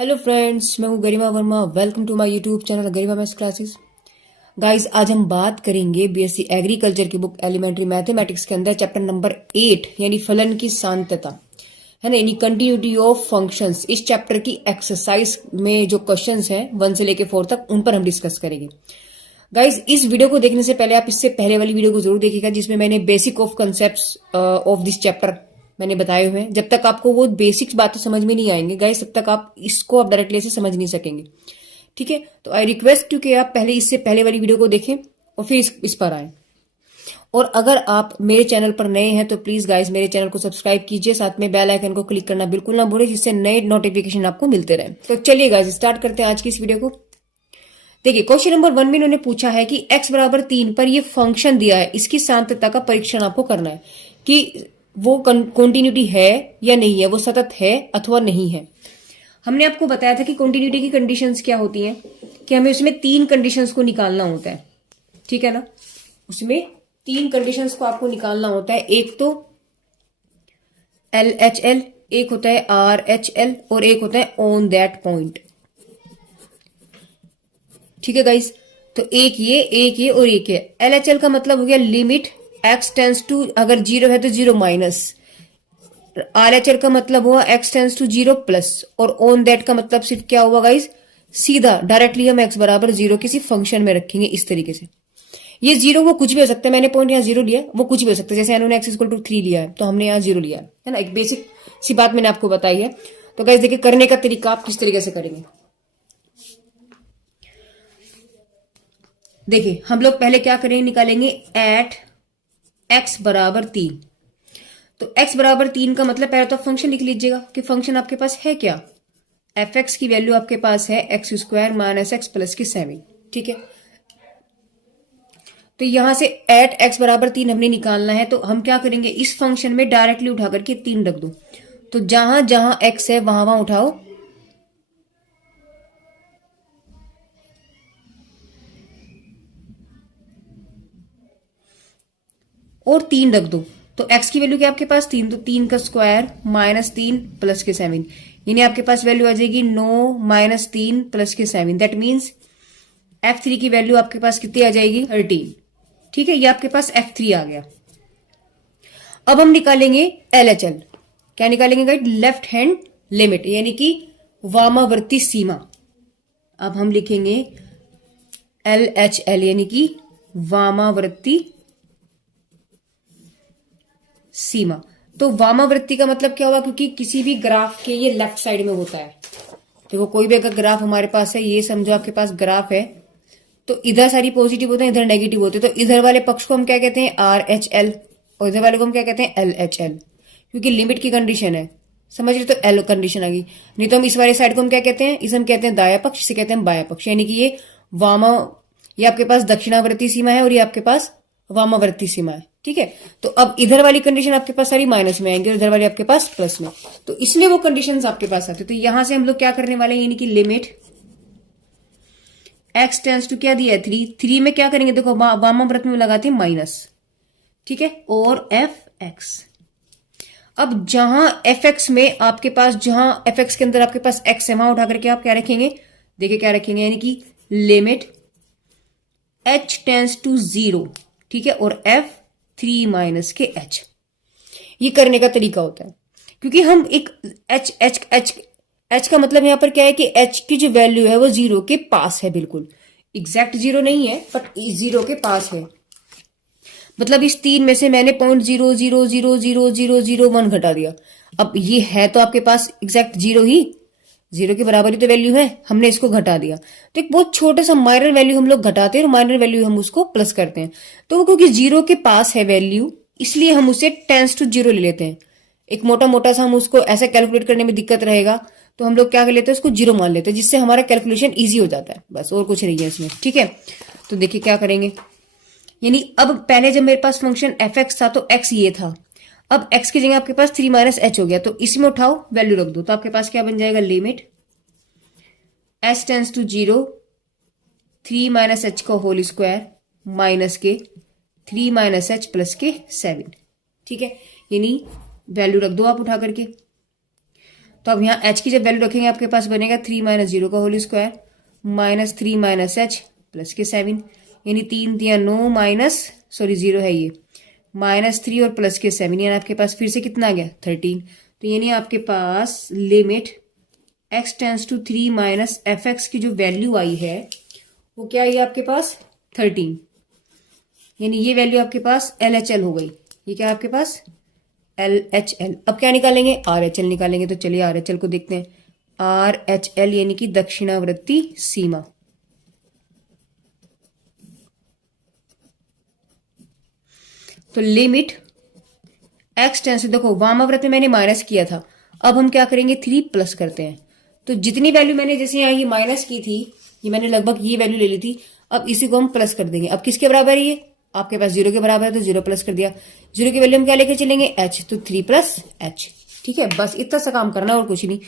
Hello friends, मैं हूँ Garima Verma. Welcome to my YouTube channel Garima maths classes. Guys, आज हम बात करेंगे बीएससी एग्रीकल्चर की बुक एलिमेंट्री मैथमेटिक्स के अंदर चैप्टर नंबर 8 यानी फलन की सांतता है ना, यानी कंटिन्यूटी ऑफ फंक्शंस। इस चैप्टर की एक्सरसाइज में जो क्वेश्चंस हैं 1 से लेकर 4 तक, उन पर हम डिस्कस करेंगे। गाइस, इस वीडियो को देखने से पहले आप इससे पहले वाली वीडियो को जरूर देखिएगा, जिसमें मैंने basic of concepts of this chapter मैंने बताए हुए हैं। जब तक आपको वो बेसिक्स बातें समझ में नहीं आएंगे गाइस, तब तक आप इसको आप डायरेक्टली से समझ नहीं सकेंगे। ठीक है, तो आई रिक्वेस्ट यू कि आप पहले इससे पहले वाली वीडियो को देखें और फिर इस पर आए। और अगर आप मेरे चैनल पर नए हैं तो प्लीज गाइस मेरे चैनल को सब्सक्राइब कीजिए, साथ में बेल आइकन को क्लिक करना बिल्कुल ना भूलें, जिससे नए नोटिफिकेशन आपको मिलते रहे। तो चलिए गाइस स्टार्ट करते हैं आज की इस वीडियो को। देखिए, क्वेश्चन नंबर 1 में इन्होंने पूछा है कि x बराबर 3 पर ये फंक्शन दिया है, इसकी सांतता का परीक्षण आपको करना है कि वो कॉन्टिन्यूटी है या नहीं है, वो सतत है अथवा नहीं है। हमने आपको बताया था कि कॉन्टिन्यूटी की कंडीशंस क्या होती हैं, कि हमें उसमें 3 कंडीशंस को निकालना होता है। ठीक है ना, उसमें 3 कंडीशंस को आपको निकालना होता है। एक तो LHL, एक होता है RHL और एक होता है ऑन दैट पॉइंट। ठीक है गाइस, तो एक ये और एक ये। LHL का मतलब हो गया लिमिट x टेंस टू, अगर 0 है तो 0 माइनस। RHL का मतलब हुआ x टेंस टू 0 प्लस। और ऑन दैट का मतलब सिर्फ क्या हुआ गाइस, सीधा डायरेक्टली हम x बराबर 0 किसी फंक्शन में रखेंगे इस तरीके से। ये 0 वो कुछ भी हो सकता है, मैंने पॉइंट यहाँ 0 लिया, वो कुछ भी हो सकता है। जैसे इन्होंने x इक्वल टू 3 लिया है तो हमने यहाँ 0 लिया है ना। एक बेसिक सी बात मैंने आपको बताई है। तो गाइस देखिए, करने का तरीका आप किस तरीके से करेंगे। देखिए, हम लोग पहले क्या करेंगे, निकालेंगे एट x बराबर 3। तो x बराबर 3 का मतलब पहले तो आप फंक्शन लिख लीजिएगा कि फंक्शन आपके पास है क्या। f(x) की वैल्यू आपके पास है x² माइनस x प्लस के 7। ठीक है, तो यहां से एट x बराबर 3 हमने निकालना है। तो हम क्या करेंगे, इस फंक्शन में डायरेक्टली उठा करके 3 रख दो। तो जहां जहां x है वहां वहां उठाओ और 3 रख दो। तो x की वैल्यू क्या आपके पास 3, तो 3 का स्क्वायर माइनस 3 प्लस के 7, यानी आपके पास वैल्यू आ जाएगी 9 माइनस 3 प्लस के 7। दैट मीन्स f3 की वैल्यू आपके पास कितनी आ जाएगी 13। ठीक है, ये आपके पास f3 आ गया। अब हम निकालेंगे LHL। क्या निकालेंगे गाइड, लेफ्ट हैंड लिमिट यानी कि वामावर्ती सीमा। अब हम लिखेंगे LHL यानी कि वामावर्ती सीमा। तो वामावृत्ति का मतलब क्या हुआ, क्योंकि किसी भी ग्राफ के ये लेफ्ट साइड में होता है। देखो, कोई भी अगर ग्राफ हमारे पास है, ये समझो आपके पास ग्राफ है, तो इधर सारी पॉजिटिव होते हैं, इधर नेगेटिव होते हैं। तो इधर वाले पक्ष को हम क्या कहते हैं RHL और इधर वाले को हम क्या कहते हैं LHL, क्योंकि लिमिट की कंडीशन है। समझ रहे, तो L कंडीशन आ गई। नहीं तो हम इस वाले साइड को हम क्या कहते हैं, इसे हम कहते हैं दाया पक्ष, इसे कहते हैं बाया पक्ष। यानी कि ये ये आपके पास दक्षिणावर्ती सीमा है और ये आपके पास वामावर्ती सीमा है। ठीक है, तो अब इधर वाली कंडीशन आपके पास सारी माइनस में आएंगे और इधर वाली आपके पास प्लस में, तो इसलिए वो कंडीशंस आपके पास आती है। तो यहां से हम लोग क्या करने वाले हैं, यानी कि लिमिट x टेंस टू क्या दिया है 3 में क्या करेंगे, देखो वामाव्रत में लगाते हैं माइनस। ठीक है, और fx। अब जहां fx में आपके पास, जहां fx के अंदर आपके पास x है, वहां उठा करके आप क्या रखेंगे, देखिए क्या रखेंगे, यानी कि लिमिट h टेंस टू 0। ठीक है, और f3 माइनस के h। ये करने का तरीका होता है, क्योंकि हम एक h का मतलब यहां पर क्या है कि h की जो वैल्यू है वो 0 के पास है, बिल्कुल एग्जैक्ट 0 नहीं है बट 0 के पास है। मतलब इस 3 में से मैंने 0.0000001 घटा दिया। अब ये है तो आपके पास एग्जैक्ट 0 ही, 0 के बराबर ही तो वैल्यू है, हमने इसको घटा दिया। तो एक बहुत छोटा सा माइनर वैल्यू हम लोग घटाते हैं और माइनर वैल्यू हम उसको प्लस करते हैं। तो वो क्योंकि 0 के पास है वैल्यू, इसलिए हम उसे टेंस टू 0 ले लेते हैं। एक मोटा मोटा सा हम उसको ऐसे कैलकुलेट करने में दिक्कत रहेगा, तो हम लोग क्या कर लेते हैं, उसको 0 मान लेते हैं, जिससे हमारा कैलकुलेशन ईजी हो जाता है, बस और कुछ नहीं है इसमें। ठीक है, तो देखिए क्या करेंगे, यानी अब पहले जब मेरे पास फंक्शन fx था तो x ये था, अब x की जगह आपके पास 3 माइनस h हो गया, तो इसमें उठाओ वैल्यू रख दो। तो आपके पास क्या बन जाएगा, limit h tends to 0 3 minus h का होल स्क्वायर माइनस के 3 माइनस h प्लस के 7। ठीक है, यानी वैल्यू रख दो आप उठा करके। तो अब यहाँ h की जब वैल्यू रखेंगे आपके पास बनेगा 3 माइनस 0 का whole square minus 3 minus h plus के 7, यानी 3 3 9 माइनस 0 है ये, माइनस 3 और प्लस के 7, यानी आपके पास फिर से कितना आ गया 13। तो यानी आपके पास limit x tends to 3 minus F x की जो वैल्यू आई है वो क्या आई आपके पास 13, यानी ये वैल्यू आपके पास LHL हो गई। ये क्या है आपके पास LHL। अब क्या निकालेंगे RHL निकालेंगे। तो चलिए RHL को देखते हैं। RHL यानी कि दक्षिणावर्ती सीमा। तो लिमिट x टेंस टू, देखो वामाव्रत में मैंने माइनस किया था, अब हम क्या करेंगे 3 प्लस करते हैं। तो जितनी वैल्यू मैंने जैसे यहाँ ये माइनस की थी, ये मैंने लगभग ये वैल्यू ले ली थी, अब इसी को हम प्लस कर देंगे। अब किसके बराबर है ये, आपके पास 0 के बराबर है, तो 0 प्लस कर दिया। 0 की वैल्यू हम क्या लेके चलेंगे h, तो 3 प्लस h। ठीक है, बस इतना सा काम करना है और कुछ नहीं,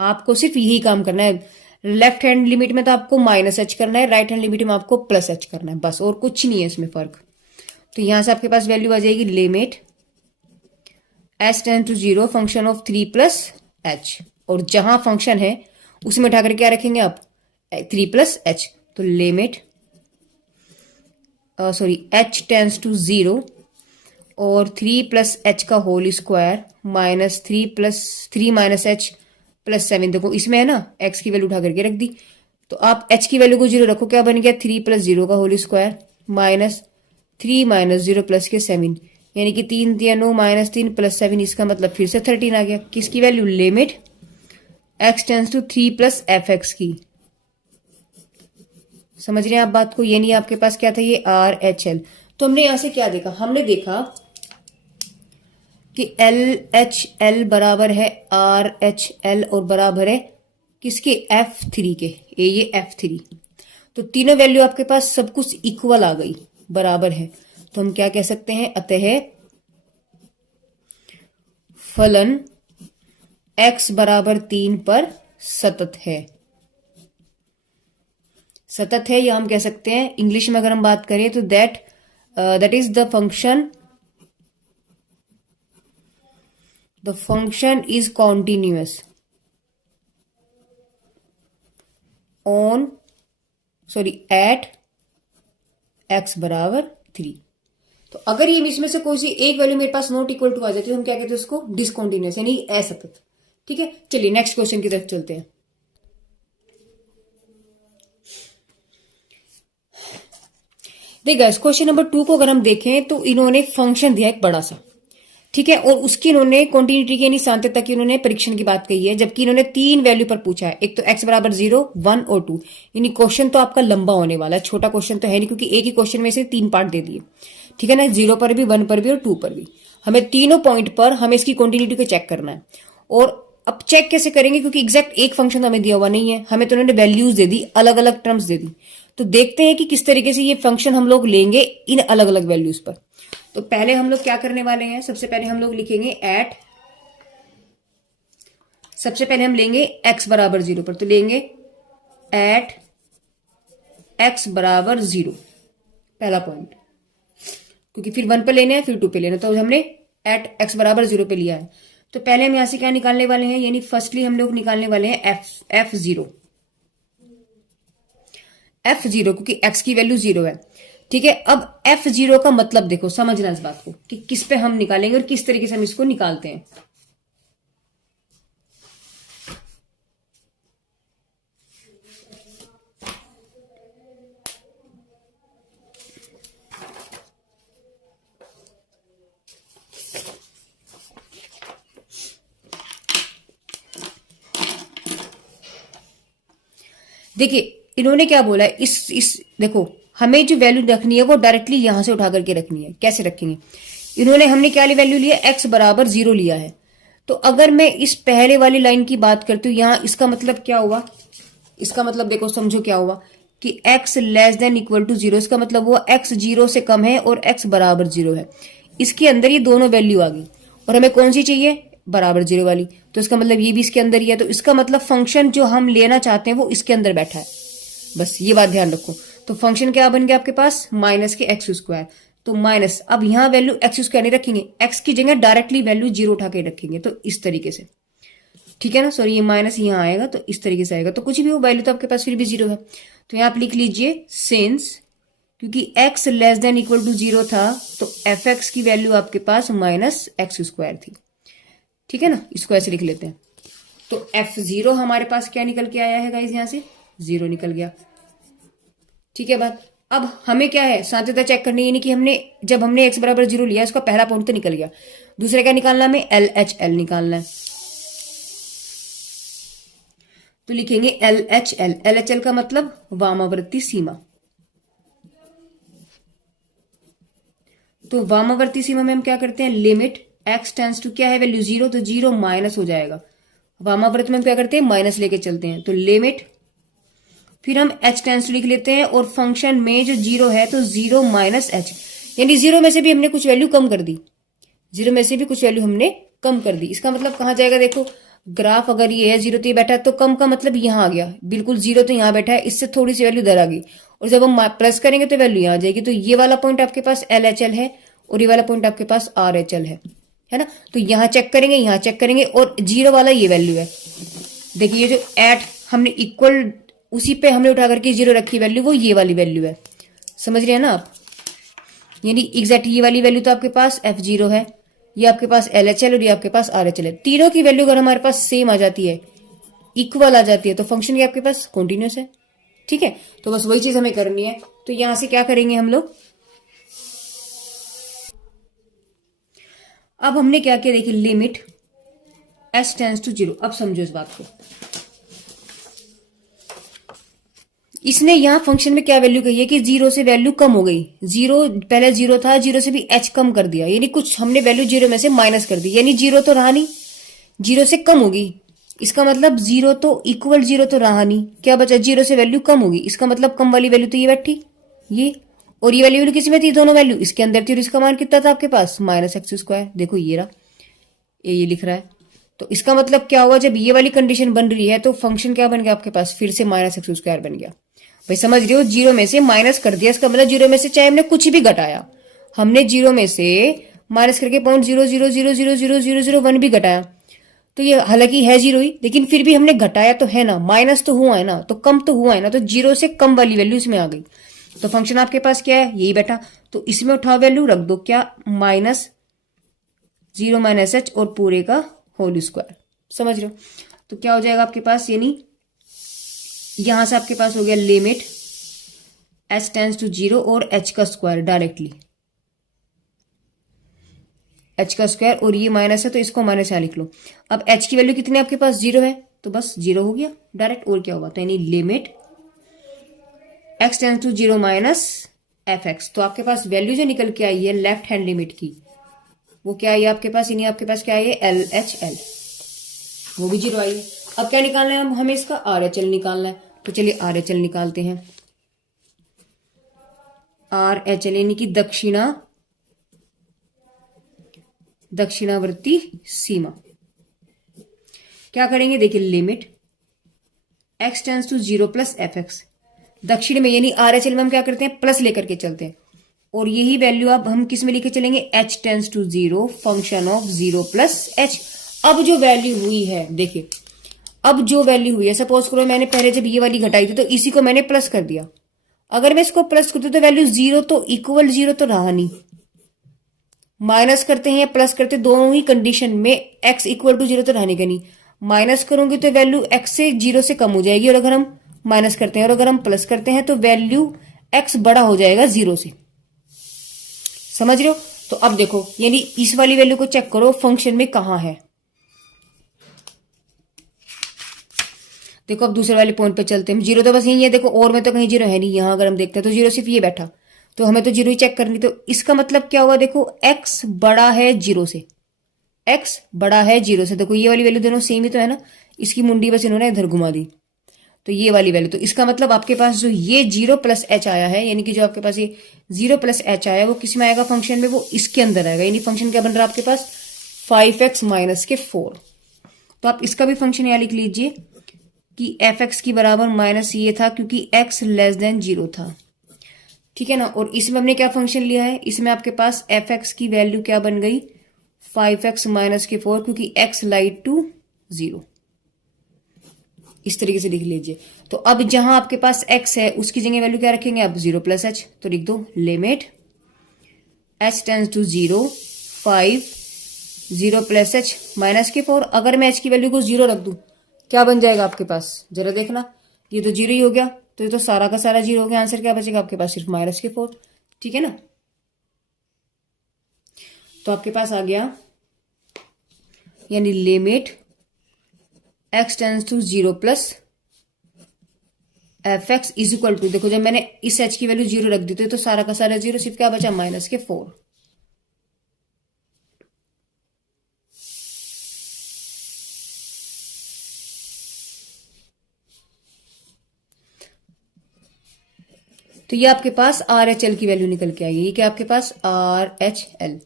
आपको सिर्फ यही काम करना है। लेफ्ट हैंड लिमिट में तो आपको माइनस h करना है, राइट हैंड लिमिट में आपको प्लस h करना है, बस और कुछ नहीं है इसमें फर्क। तो यहां से आपके पास वैल्यू आ जाएगी limit h tend to 0 function of 3 plus h, और जहां फंक्शन है उसी में उठाकर क्या रखेंगे आप 3 प्लस h। तो लिमिट h टेंस टू 0 और 3 प्लस h का whole square minus 3 minus h plus 7। देखो इसमें है ना x की वैल्यू उठा करके रख दी, तो आप h की वैल्यू को 0 रखो, क्या बन गया 3 प्लस 0 का whole square minus 3 minus 0 plus के 7, यानी कि 3 3 9 माइनस 3 प्लस 7, इसका मतलब फिर से 13 आ गया। किसकी value limit x tends to 3 plus f x की। समझ रहे हैं आप बात को, यानी आपके पास क्या था ये RHL। तो हमने यहां से क्या देखा, हमने देखा कि LHL बराबर है RHL और बराबर है किसके F3 के, ये F3। तो तीनों वैल्यू आपके पास सब कुछ इक्वल आ गई, बराबर है। तो हम क्या कह सकते हैं, अतः फलन x बराबर 3 पर सतत है। सतत है या हम कह सकते हैं इंग्लिश में अगर हम बात करें तो that is the function is continuous at x बराबर 3। तो अगर ये इसमें से कोई सी एक वैल्यू मेरे पास नॉट इक्वल टू आ जाती है, हम क्या कहते हैं उसको डिसकॉन्टिन्यूअस, यानी असतत। ठीक है, चलिए नेक्स्ट क्वेश्चन की तरफ चलते हैं। देखिए क्वेश्चन नंबर 2 को अगर हम देखें तो इन्होंने फंक्शन दिया एक बड़ा सा, ठीक है, और उसकी इन्होंने कॉन्टिन्यूटी की यानी सांतत्य की इन्होंने परीक्षण की बात कही है, जबकि इन्होंने 3 वैल्यू पर पूछा है, एक तो x बराबर 0, 1 और 2। यानी क्वेश्चन तो आपका लंबा होने वाला है, छोटा क्वेश्चन तो है नहीं, क्योंकि एक ही क्वेश्चन में से 3 पार्ट दे दिए। ठीक है ना, 0 पर भी, 1 पर भी और 2 पर भी। हमें तीनों पॉइंट पर हमें इसकी कॉन्टिन्यूटी को चेक करना है। और अब चेक कैसे करेंगे, क्योंकि एग्जैक्ट एक फंक्शन हमें दिया हुआ नहीं है, हमें तो उन्होंने वैल्यूज दे दी, अलग अलग टर्म्स दे दी। तो देखते हैं कि किस तरीके से ये फंक्शन हम लोग लेंगे इन अलग अलग वैल्यूज पर। तो पहले हम लोग क्या करने वाले हैं, सबसे पहले हम लोग लिखेंगे सबसे पहले हम लेंगे x बराबर 0 पर, तो लेंगे एट x बराबर 0 पहला पॉइंट, क्योंकि फिर 1 पे लेना है फिर 2 पे लेना, तो हमने एट x बराबर 0 पे लिया है। तो पहले हम यहां से क्या निकालने वाले हैं, यानी फर्स्टली हम लोग निकालने वाले हैं f0, क्योंकि x की वैल्यू 0 है। ठीक है, अब f0 का मतलब देखो, समझना इस बात को कि किस पे हम निकालेंगे और किस तरीके से हम इसको निकालते हैं। देखिए इन्होंने क्या बोला है, इस देखो हमें जो वैल्यू रखनी है वो डायरेक्टली यहां से उठा करके रखनी है। कैसे रखेंगे, हमने क्या वैल्यू लिया, x बराबर 0 लिया है। तो अगर मैं इस पहले वाली लाइन की बात करती हूँ, यहां इसका मतलब क्या हुआ, इसका मतलब देखो समझो क्या हुआ कि x less than equal to 0, इसका मतलब हुआ x 0 से कम है और x बराबर 0 है। इसके अंदर ये दोनों वैल्यू आ गई और हमें कौन सी चाहिए, बराबर 0 वाली। तो इसका मतलब ये भी इसके अंदर ही है, तो इसका मतलब फंक्शन जो हम लेना चाहते हैं वो इसके अंदर बैठा है। बस ये बात ध्यान रखो। तो फंक्शन क्या बन गया आपके पास, माइनस के एक्स स्क्वायर। तो माइनस, अब यहां वैल्यू एक्स स्क्वायर नहीं रखेंगे, एक्स की जगह डायरेक्टली वैल्यू 0 उठा के रखेंगे। तो इस तरीके से ठीक है ना, सॉरी ये माइनस यहाँ आएगा तो इस तरीके से आएगा, तो कुछ भी हो वैल्यू तो आपके पास फिर भी 0 है। तो यहाँ आप लिख लीजिए सिंस, क्योंकि x less than equal to 0 था तो fx की वैल्यू आपके पास माइनस एक्स स्क्वायर थी। ठीक है ना, इसको ऐसे लिख लेते हैं। तो f0 हमारे पास क्या निकल के आया है गाइज, यहाँ से 0 निकल गया। ठीक है बात। अब हमें क्या है, साध्यता चेक करनी है, यानी कि जब हमने x बराबर 0 लिया, इसका पहला पॉइंट तो निकल गया। दूसरा क्या निकालना है, हमें LHL निकालना है। तो लिखेंगे LHL। LHL का मतलब वामावर्ती सीमा। तो वामावर्ती सीमा में हम क्या करते हैं, लिमिट x टेंस टू क्या है वैल्यू 0, तो 0 माइनस हो जाएगा। वामावर्त में हम क्या करते हैं, माइनस लेके चलते हैं, तो लिमिट, फिर हम h टेंस टू लिख लेते हैं, और फंक्शन में जो 0 है तो 0 माइनस h, यानी 0 में से भी हमने कुछ वैल्यू कम कर दी। 0 में से भी कुछ वैल्यू हमने कम कर दी। इसका मतलब कहाँ जाएगा, देखो ग्राफ अगर ये है 0 तो ये बैठा है, तो कम का मतलब यहाँ आ गया, बिल्कुल 0 तो यहाँ बैठा है, इससे थोड़ी सी वैल्यू इधर आ गई, और जब हम प्लस करेंगे तो वैल्यू यहाँ आ जाएगी। तो ये वाला पॉइंट आपके पास LHL है और ये वाला पॉइंट आपके पास RHL है ना। तो यहाँ चेक करेंगे, यहाँ चेक करेंगे, और 0 वाला ये वैल्यू है। देखिए ये जो एट हमने इक्वल, उसी पे हमने उठा करके 0 रखी वैल्यू, वो ये वाली वैल्यू है। समझ रहे हैं ना आप, यानी एग्जैक्ट ये वाली वैल्यू तो आपके पास F0 है, ये आपके पास LHL और ये आपके पास RHL है। तीनों की वैल्यू अगर हमारे पास सेम आ जाती है, इक्वल आ जाती है, तो फंक्शन ये आपके पास कॉन्टिन्यूस है। ठीक है, तो बस वही चीज हमें करनी है। तो यहां से क्या करेंगे हम लोग, अब हमने क्या किया, देखिए लिमिट s टेंस टू 0। अब समझो इस बात को, इसने यहां फंक्शन में क्या वैल्यू कही है कि 0 से वैल्यू कम हो गई। 0 पहले 0 था, 0 से भी h कम कर दिया, यानी कुछ हमने वैल्यू 0 में से माइनस कर दी, यानी 0 तो रहा नहीं, 0 से कम होगी। इसका मतलब 0 तो इक्वल 0 तो रहा नहीं, क्या बचा, 0 से वैल्यू कम होगी। इसका मतलब कम वाली वैल्यू तो ये बैठी, ये, और ये वाली वैल्यू किसी में थी, दोनों वैल्यू इसके अंदर थी, और इसका मान कितना था आपके पास, माइनस एक्स स्क्वायर। देखो ये रहा, ये लिख रहा है। तो इसका मतलब क्या हुआ, जब ये वाली कंडीशन बन रही है तो फंक्शन क्या बन गया आपके पास, फिर से माइनस एक्स स्क्वायर बन गया। भाई समझ रहे हो, 0 में से माइनस कर दिया, इसका मतलब 0 में से चाहे हमने कुछ भी घटाया, हमने 0 में से माइनस करके 0.00000001 भी घटाया, तो ये हालांकि है 0 ही, लेकिन फिर भी हमने घटाया तो है ना, माइनस तो हुआ है ना, तो कम तो हुआ है ना, तो 0 से कम वाली वैल्यू इसमें आ गई। तो फंक्शन आपके पास क्या है, यही बैठा। तो इसमें उठाओ वैल्यू, रख दो क्या, माइनस 0 माइनस h और पूरे का होल स्क्वायर। समझ रहे हो, तो क्या हो जाएगा आपके पास, यानी यहां से आपके पास हो गया लिमिट s टेंस टू 0 और h का स्क्वायर, डायरेक्टली h का स्क्वायर, और ये माइनस है तो इसको माइनस यहां लिख लो। अब h की वैल्यू कितनी है आपके पास, 0 है, तो बस 0 हो गया डायरेक्ट, और क्या होगा, तो यानी limit x tends to 0 minus fx। तो आपके पास वैल्यू जो निकल के आई है लेफ्ट हैंड लिमिट की, वो क्या आई है आपके पास, यानी आपके पास क्या है, LHL, वो भी 0 आई है। अब क्या निकालना है, हमें इसका RHL निकालना है। तो चलिए RHL निकालते हैं। RHL यानी कि दक्षिणावर्ती सीमा। क्या करेंगे, देखिए limit x tends to 0 plus fx, दक्षिण में यानी RHL में हम क्या करते हैं, प्लस लेकर के चलते हैं, और यही वैल्यू अब हम किस में लेके चलेंगे, h tends to 0 function of 0 plus h। अब जो वैल्यू हुई है, देखिए अब जो वैल्यू हुई है, सपोज करो मैंने पहले जब ये वाली घटाई थी तो इसी को मैंने प्लस कर दिया, अगर मैं इसको प्लस करती तो वैल्यू 0 तो इक्वल 0 तो रहा नहीं, माइनस करते हैं या प्लस करते दोनों ही कंडीशन में x इक्वल टू 0 तो रहने का नहीं, माइनस करूंगी तो वैल्यू x से 0 से कम हो जाएगी, और अगर हम माइनस करते हैं और अगर हम प्लस करते हैं तो वैल्यू x बड़ा हो जाएगा 0 से। समझ रहे हो, तो अब देखो यानी इस वाली वैल्यू को चेक करो फंक्शन में कहां है। देखो अब दूसरे वाले पॉइंट पे चलते हैं, 0 तो बस यही है, देखो और में तो कहीं 0 है नहीं, यहां अगर हम देखते हैं तो 0 सिर्फ ये बैठा, तो हमें तो 0 ही चेक करनी। तो इसका मतलब क्या हुआ, देखो x बड़ा है 0 से, x बड़ा है 0 से। देखो ये वाली वैल्यू दोनों सेम ही तो है ना, इसकी मुंडी बस इन्होंने इधर घुमा दी, तो ये वाली वैल्यू, तो इसका मतलब आपके पास जो ये 0 प्लस h आया है, यानी कि जो आपके पास ये 0 प्लस h आया है वो किस में आएगा, फंक्शन में, वो इसके अंदर आएगा। यानी फंक्शन क्या बन रहा है आपके पास, 5x माइनस के 4। तो आप इसका भी फंक्शन यहां लिख लीजिए कि fx की बराबर माइनस ये था, क्योंकि x लेस देन 0 था। ठीक है ना, और इसमें हमने क्या फंक्शन लिया है, इसमें आपके पास fx की वैल्यू क्या बन गई, 5x माइनस के 4, क्योंकि x लाइट टू 0। इस तरीके से लिख लीजिए। तो अब जहां आपके पास x है उसकी जगह वैल्यू क्या रखेंगे आप 0 प्लस एच, तो लिख दो limit h tends to 0 5 0 plus h minus के 4। अगर मैं h की वैल्यू को 0 रख दूं क्या बन जाएगा आपके पास, जरा देखना, ये तो 0 ही हो गया, तो ये तो सारा का सारा 0 हो गया। आंसर क्या बचेगा आपके पास, सिर्फ माइनस के 4। ठीक है ना, तो आपके पास आ गया यानी limit x tends to 0 plus f x is equal to, देखो जब मैंने इस h की वैल्यू 0 रख दी तो सारा का सारा 0, सिर्फ क्या बचा माइनस के 4। तो ये आपके पास आर एच एल की वैल्यू निकल के आएगी। ये क्या आपके पास आर एच एल।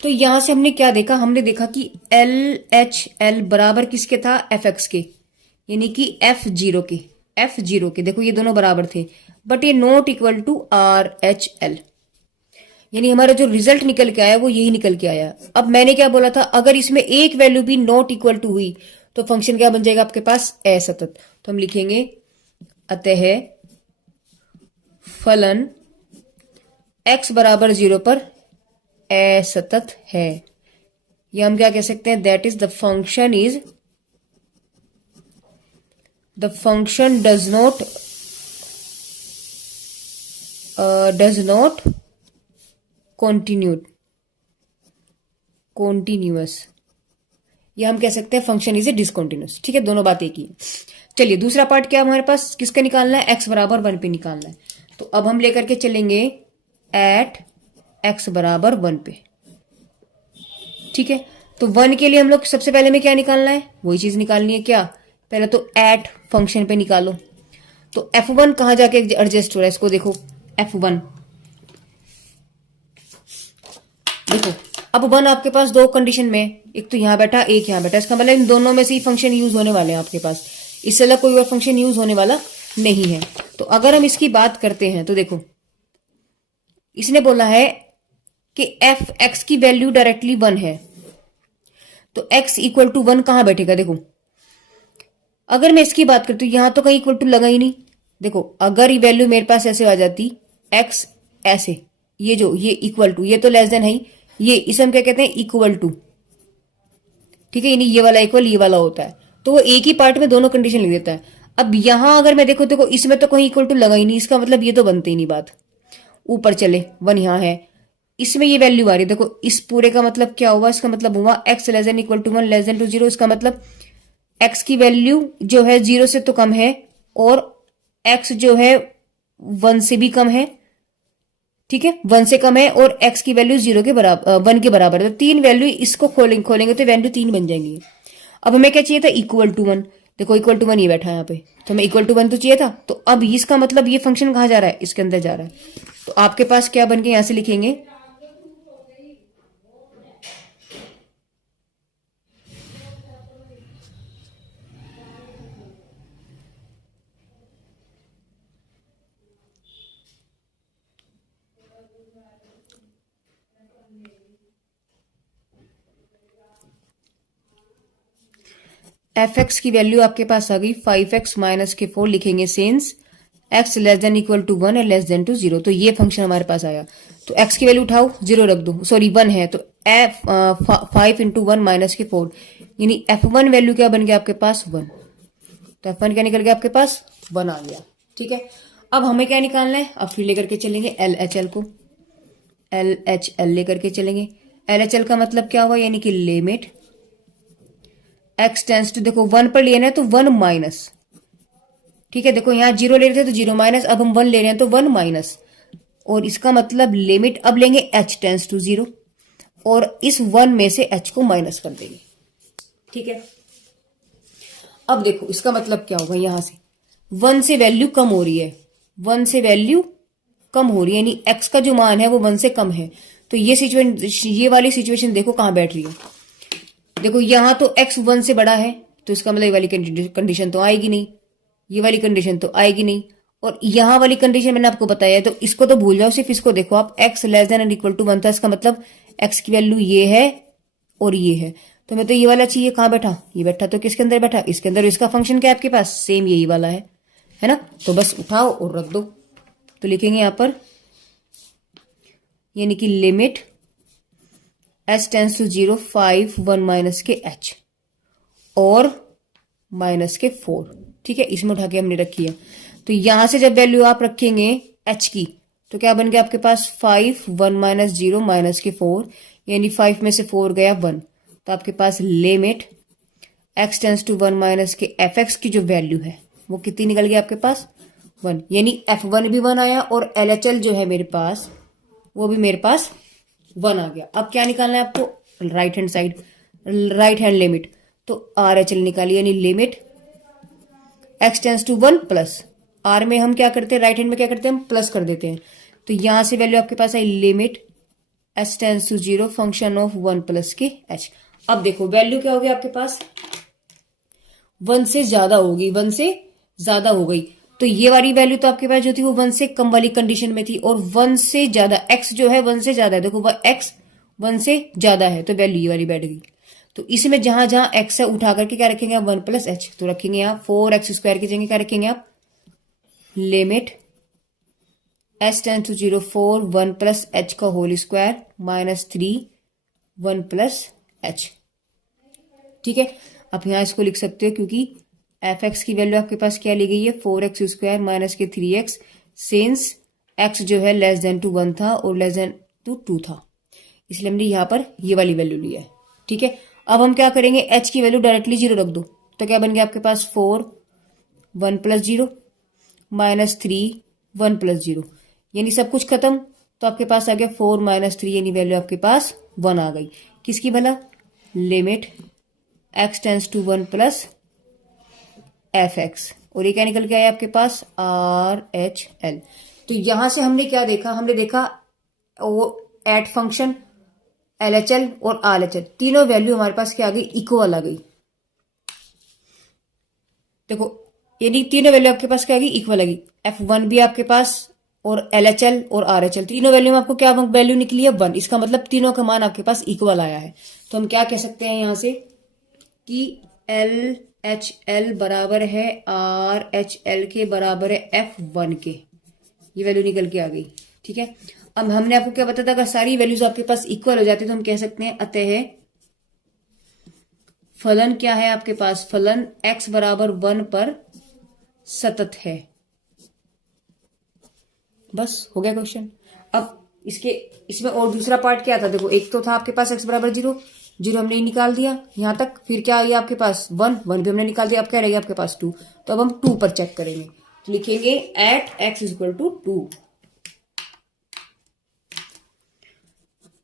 तो यहां से हमने क्या देखा, हमने देखा कि एल एच एल बराबर किसके था, एफ एक्स के, यानी कि एफ जीरो के देखो ये दोनों बराबर थे, बट ये not equal to R H L, यानी हमारा जो रिजल्ट निकल के आया वो यही निकल के आया। अब मैंने क्या बोला था, अगर इसमें एक वैल्यू भी नॉट इक्वल टू हुई तो फंक्शन क्या बन जाएगा आपके पास, असतत। तो हम लिखेंगे अतः फलन x बराबर 0 पर असतत है। या हम क्या कह सकते हैं, that is the function does not continuous, या हम कह सकते हैं फंक्शन इज ए डिसकॉन्टिन्यूअस। ठीक है, दोनों बात एक ही है। चलिए दूसरा पार्ट क्या हमारे पास, किसका निकालना है, x बराबर 1 पे निकालना है। तो अब हम लेकर के चलेंगे एट x बराबर 1 पे। ठीक है, तो 1 के लिए हम लोग सबसे पहले में क्या निकालना है, वही चीज निकालनी है। क्या, पहले तो एट फंक्शन पे निकालो। तो f1 कहां जाके एडजस्ट हो रहा है, इसको देखो f1, देखो अब 1 आपके पास दो कंडीशन में, एक तो यहां बैठा एक यहां बैठा, इसका मतलब इन दोनों में से ही फंक्शन यूज होने वाले हैं आपके पास, इससे अलग कोई और फंक्शन यूज होने वाला नहीं है। तो अगर हम इसकी बात करते हैं तो देखो इसने बोला है कि एफ एक्स की वैल्यू डायरेक्टली 1 है, तो x इक्वल टू 1 कहां बैठेगा, देखो अगर मैं इसकी बात करती हूँ यहां तो कहीं इक्वल टू लगा ही नहीं। देखो अगर ये वैल्यू मेरे पास ऐसे आ जाती x ऐसे, ये इक्वल टू, ये तो लेस देन है ही, ये इसे हम क्या कहते हैं इक्वल टू। ठीक है, यानी ये वाला इक्वल ये वाला होता है, तो वो एक ही पार्ट में दोनों कंडीशन लिख देता है। अब यहां अगर मैं देखो इसमें तो कहीं इक्वल टू लगा ही नहीं, इसका मतलब ये तो बनते ही नहीं बात। ऊपर चले 1 यहां है, इसमें ये वैल्यू आ रही है, देखो इस पूरे का मतलब क्या हुआ, इसका मतलब हुआ x less than equal to 1 less than to 0। इसका मतलब x की वैल्यू जो है 0 से तो कम है और x जो है 1 से भी कम है। ठीक है, 1 से कम है और x की वैल्यू 0 के बराबर 1 के बराबर है। तो तीन वैल्यू इसको खोलेंगे तो वैल्यू 3 बन जाएंगी। अब हमें क्या चाहिए था, इक्वल टू 1, देखो इक्वल टू 1 ये बैठा है यहाँ पे, तो हमें इक्वल टू 1 तो चाहिए था। तो अब इसका मतलब ये फंक्शन कहां जा रहा है, इसके अंदर जा रहा है। तो आपके पास क्या बन के यहां से लिखेंगे, एफ एक्स की वैल्यू आपके पास आ गई 5x माइनस के 4, लिखेंगे since x less than equal to 1 और लेस देन टू 0। तो ये फंक्शन हमारे पास आया। तो x की वैल्यू उठाओ 0 रख दो, सॉरी 1 है, तो f 5 इंटू 1 माइनस के 4, यानी f1 वैल्यू क्या बन गया आपके पास 1। तो f1 क्या निकल गया आपके पास 1 आ गया। ठीक है, अब हमें क्या निकालना है, अब फिर लेकर के चलेंगे LHL को, LHL लेकर के चलेंगे। LHL का मतलब क्या हुआ, यानी कि लिमिट x टेंस टू, देखो 1 पर लेना है तो 1 माइनस, ठीक है, देखो यहां 0 ले रहे थे तो 0 माइनस, अब हम 1 ले रहे हैं तो 1 माइनस, और इसका मतलब लिमिट अब लेंगे h टेंस टू 0 और इस 1 में से h को माइनस कर देंगे। ठीक है, अब देखो इसका मतलब क्या होगा, यहां से 1 से वैल्यू कम हो रही है, 1 से वैल्यू कम हो रही है, यानी x का जो मान है वो 1 से कम है। तो ये वाली सिचुएशन देखो कहां बैठ रही है, देखो यहां तो x 1 से बड़ा है, तो इसका मतलब ये वाली कंडीशन तो आएगी नहीं, ये वाली कंडीशन तो आएगी नहीं, और यहां वाली कंडीशन मैंने आपको बताया है, तो इसको तो भूल जाओ, सिर्फ इसको देखो आप, x less than and equal to 1 था, इसका मतलब x की वैल्यू ये है और ये है, तो मैं तो ये वाला चाहिए, कहाँ बैठा, ये बैठा, तो किसके अंदर बैठा, इसके अंदर। इसका फंक्शन क्या है आपके पास, सेम यही वाला है ना। तो बस उठाओ और रख दो। तो लिखेंगे यहां पर, यानी कि limit h tends to 0 5 1 minus के h और माइनस के 4। ठीक है, इसमें उठा के हमने रखी है। तो यहां से जब वैल्यू आप रखेंगे h की, तो क्या बन गया आपके पास 5 1 माइनस 0 माइनस के 4, यानी 5 में से 4 गया 1। तो आपके पास limit x tends to 1 minus के fx की जो वैल्यू है वो कितनी निकल गई आपके पास 1, यानी f1 भी 1 आया और LHL जो है मेरे पास वो भी मेरे पास 1 आ गया। अब क्या निकालना है आपको, right hand side, right hand limit. तो RHL निकालिए, यानी limit x tends to 1 plus r में हम क्या करते हैं, राइट हैंड में क्या करते हैं, हम प्लस कर देते हैं। तो यहां से वैल्यू आपके पास आई limit h tends to 0 function of 1 plus के h। अब देखो वैल्यू क्या होगी आपके पास, 1 से ज्यादा होगी, 1 से ज्यादा हो गई। तो ये वाली वैल्यू तो आपके पास जो थी वो 1 से कम वाली कंडीशन में थी, और 1 से ज्यादा x जो है 1 से ज्यादा है, देखो वह x 1 से ज्यादा है, तो वैल्यू ये वाली बैठ गई। तो इसमें जहां जहां x है उठा करके क्या रखेंगे आप, 1 प्लस h। तो रखेंगे आप 4x² की जगह क्या रखेंगे आप, limit h tends to 0 4 1 plus h का whole square minus 3 1 plus h। ठीक है, आप यहां इसको लिख सकते हो, क्योंकि fx की वैल्यू आपके पास क्या ली गई है, 4x² माइनस के 3x, सिंस x जो है लेस देन टू 1 था और लेस देन टू 2 था, इसलिए हमने यहां पर ये वाली वैल्यू ली है। ठीक है, अब हम क्या करेंगे, h की वैल्यू डायरेक्टली 0 रख दो। तो क्या बन गया आपके पास 4 1 प्लस 0 माइनस 3 1 प्लस 0, यानी सब कुछ खत्म। तो आपके पास आ गया 4 माइनस 3, यानी वैल्यू आपके पास 1 आ गई। किसकी भला, limit x tends to 1 plus fx, और ये क्या निकल के आया आपके पास RHL। तो यहां से हमने क्या देखा, हमने देखा वो एट फंक्शन LHL और RHL तीनों वैल्यू हमारे पास क्या आ गई, इक्वल आ गई। देखो यानी तीनों वैल्यू आपके पास क्या आ गई, इक्वल आ गई। f1 भी आपके पास और LHL और RHL तीनों वैल्यू में आपको क्या वैल्यू निकली है 1, इसका मतलब तीनों का मान आपके पास इक्वल आया है। तो हम क्या कह सकते हैं यहां से कि LHL बराबर है RHL के बराबर है f1 के, ये वैल्यू निकल के आ गई। ठीक है, अब हमने आपको क्या बताया था, अगर सारी वैल्यूज आपके पास इक्वल हो जाती तो हम कह सकते हैं अतः फलन क्या है आपके पास, फलन x बराबर 1 पर सतत है। बस हो गया क्वेश्चन। अब इसमें और दूसरा पार्ट क्या था, देखो एक तो था आपके पास x बराबर 0, 0 हमने निकाल दिया यहां तक, फिर क्या आई आपके पास 1, 1 भी हमने निकाल दिया, अब क्या रहेगा आपके पास 2। तो अब हम 2 पर चेक करेंगे, तो लिखेंगे at x equal to 2,